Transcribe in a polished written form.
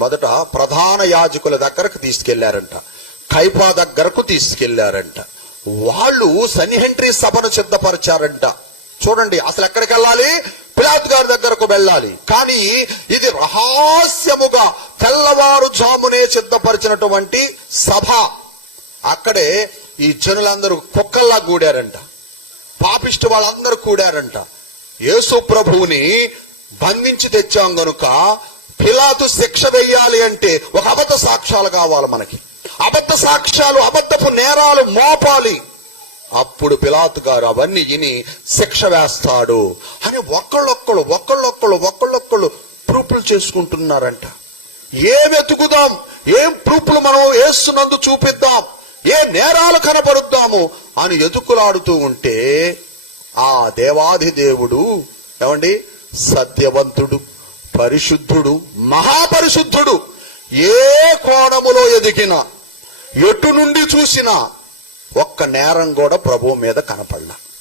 మొదట ప్రధాన యాజకుల దగ్గరకు తీసుకెళ్లారంట, కైఫా దగ్గరకు తీసుకెళ్లారంట. వాళ్ళు సన్హెద్రిన్ సభను సిద్ధపరిచారంట. చూడండి, అసలు ఎక్కడికి వెళ్ళాలి? పిలాతు గారి దగ్గరకు వెళ్ళాలి. కానీ ఇది రహస్యముగా తెల్లవారుజామునే సిద్ధపరిచినటువంటి సభ. అక్కడే ఈ జనులందరూ కుక్కల్లా కూడారంట, పాపిష్టి వాళ్ళందరూ కూడారంట. యేసు ప్రభువుని బంధించి తెచ్చాం గనుక పిలాతు శిక్ష వెయ్యాలి అంటే ఒక అబద్ధ సాక్ష్యాలు కావాలి మనకి. అబద్ధ సాక్ష్యాలు, అబద్ధపు నేరాలు మోపాలి. అప్పుడు పిలాతు గారు అవన్నీ విని శిక్ష వేస్తాడు అని ఒకళ్ళొక్కళ్ళు ప్రూఫ్లు చేసుకుంటున్నారంట. ఏం ఎతుకుదాం, ఏం ప్రూఫ్లు మనం వేస్తున్నందు చూపిద్దాం, ఏ నేరాలు కనపరుద్దాము అని ఎతుకులాడుతూ ఉంటే ఆ దేవాది దేవుడు ఏమండి, సత్యవంతుడు, పరిశుద్ధుడు, మహాపరిశుద్ధుడు, ఏ కోణములో ఎదిగినా, ఎటు నుండి చూసినా ఒక్క నేరం కూడా ప్రభువు మీద కనపడలా.